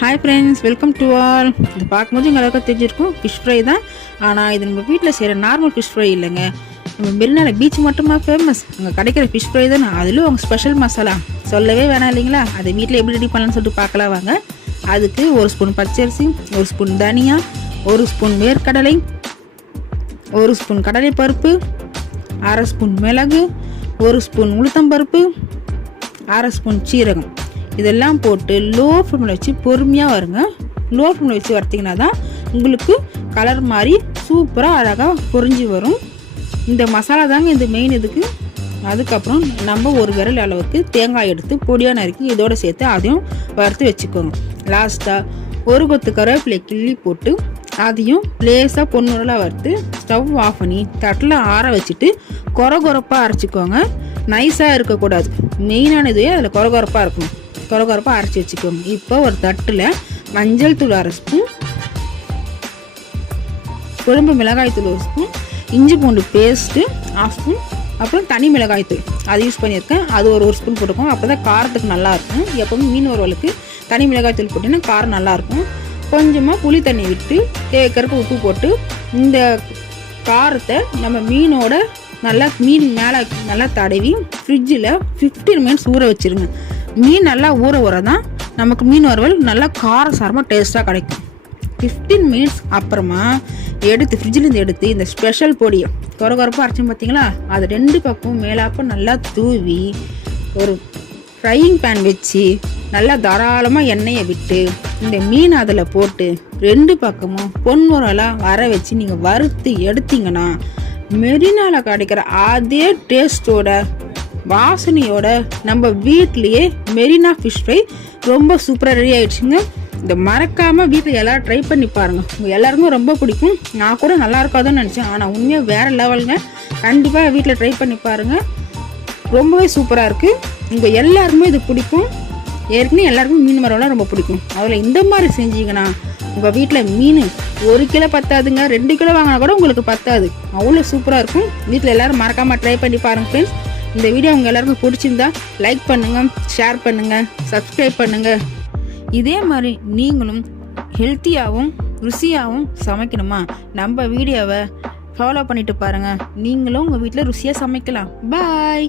Hi friends, welcome to all. இது பார்க்கும்போது எங்கள் அளவுக்கு தெரிஞ்சிருக்கும் ஃபிஷ் ஃப்ரை தான். ஆனால் இது நம்ம வீட்டில் செய்கிற நார்மல் ஃபிஷ் ஃப்ரை இல்லைங்க. நம்ம மெரினால பீச் மட்டுமா ஃபேமஸ், அங்கே கிடைக்கிற ஃபிஷ் ஃப்ரை தானே. அதிலும் அவங்க ஸ்பெஷல் மசாலா சொல்லவே வேணாம் இல்லைங்களா. அதை வீட்டில் எப்படி ரெடி பண்ணலான்னு சொல்லிட்டு பார்க்கலாம் வாங்க. அதுக்கு 1 ஸ்பூன் பச்சரிசி, 1 ஸ்பூன் தனியா, 1 ஸ்பூன் வேர்க்கடலை, 1 ஸ்பூன் கடலை பருப்பு, 1/2 ஸ்பூன் மிளகு, 1 ஸ்பூன் உளுத்தம்பருப்பு, 1/2 ஸ்பூன் சீரகம், இதெல்லாம் போட்டு லோ ஃப்ளேமில் வச்சு பொறுமையாக வருங்க. லோ ஃப்ளேமில் வச்சு வறுத்திங்கன்னா தான் உங்களுக்கு கலர் மாதிரி சூப்பராக அழகாக பொரிஞ்சு வரும். இந்த மசாலா தாங்க இந்த மெயின் இதுக்கு. அதுக்கப்புறம் நம்ம ஒரு விரல் அளவுக்கு தேங்காய் எடுத்து பொடியாக நறுக்கி இதோடு சேர்த்து அதையும் வறுத்து வச்சுக்கோங்க. லாஸ்ட்டாக ஒரு கொத்து கருவேப்பிலை கிள்ளி போட்டு அதையும் லேசாக பொன்னுரலாக வறுத்து ஸ்டவ் ஆஃப் பண்ணி தட்டில் ஆற வச்சுட்டு கொரகொரப்பாக அரைச்சிக்கோங்க. நைஸாக இருக்கக்கூடாது. மெயினான இதுவே அதில் கொரகொரப்பாக இருக்கணும். கொரகொரப்பாக அரைச்சி வச்சுக்கோங்க. இப்போ ஒரு தட்டில் மஞ்சள் தூள் 1/2 ஸ்பூன், குழம்பு மிளகாய் தூள் 1 ஸ்பூன், இஞ்சி பூண்டு பேஸ்ட்டு 1/2 ஸ்பூன், அப்புறம் தனி மிளகாய் தூள் அது யூஸ் பண்ணியிருக்கேன். அது ஒரு ஸ்பூன் போட்டுக்கோங்க. அப்போ தான் காரத்துக்கு நல்லாயிருக்கும். எப்போவும் மீன் வறுவலுக்கு தனி மிளகாய் தூள் போட்டிங்கன்னா காரம் நல்லாயிருக்கும். கொஞ்சமாக புளி தண்ணி விட்டு தேவைக்கறக்கு உப்பு போட்டு இந்த காரத்தை நம்ம மீனோட நல்லா மீன் மேலே நல்லா தடவி ஃப்ரிட்ஜில் 15 மினிட்ஸ் ஊற வச்சுருங்க. மீன் நல்லா ஊற தான் நமக்கு மீன் வறுவல் நல்லா காரசாரமாக டேஸ்ட்டாக கிடைக்கும். 15 மினிட்ஸ் அப்புறமா எடுத்து ஃப்ரிட்ஜிலேருந்து எடுத்து இந்த ஸ்பெஷல் பொடியை கொரகொரப்பாக அரைச்சோம் பார்த்தீங்களா, அது 2 பக்கமும் மேலாப்போ நல்லா தூவி ஒரு ஃப்ரையிங் பேன் வச்சு நல்லா தாராளமாக எண்ணெயை விட்டு இந்த மீன் அதில் போட்டு 2 பக்கமும் பொன்முறைலாம் வர வச்சு நீங்கள் வறுத்து எடுத்தீங்கன்னா மெரினால கிடைக்கிற அதே டேஸ்ட்டோட வாசனையோட நம்ம வீட்லேயே மெரினா ஃபிஷ் ஃப்ரை ரொம்ப சூப்பராக ரெடி ஆகிடுச்சுங்க. இதை மறக்காமல் வீட்டில் எல்லோரும் ட்ரை பண்ணி பாருங்கள். உங்கள் எல்லாருக்கும் ரொம்ப பிடிக்கும். நான் கூட நல்லா இருக்காதுன்னு நினச்சேன், ஆனால் உண்மையாக வேறு லெவலுங்க. கண்டிப்பாக வீட்டில் ட்ரை பண்ணி பாருங்கள். ரொம்பவே சூப்பராக இருக்குது. உங்கள் எல்லாருக்குமே இது பிடிக்கும். ஏற்கனவே எல்லாருக்கும் மீன் மரம்லாம் ரொம்ப பிடிக்கும். அதில் இந்த மாதிரி செஞ்சீங்கன்னா உங்கள் வீட்டில் மீன் 1 கிலோ பத்தாதுங்க, 2 கிலோ வாங்கினா கூட உங்களுக்கு பத்தாது. அவ்வளோ சூப்பராக இருக்கும். வீட்டில் எல்லோரும் மறக்காமல் ட்ரை பண்ணி பாருங்கள் ஃப்ரெண்ட்ஸ். இந்த வீடியோ உங்கள் எல்லாருக்கும் பிடிச்சிருந்தா லைக் பண்ணுங்கள், ஷேர் பண்ணுங்கள், சப்ஸ்கிரைப் பண்ணுங்கள். இதே மாதிரி நீங்களும் ஹெல்த்தியாகவும் ருசியாகவும் சமைக்கணுமா, நம்ம வீடியோவை ஃபாலோ பண்ணிட்டு பாருங்கள். நீங்களும் உங்கள் வீட்டில் ருசியாக சமைக்கலாம். பாய்.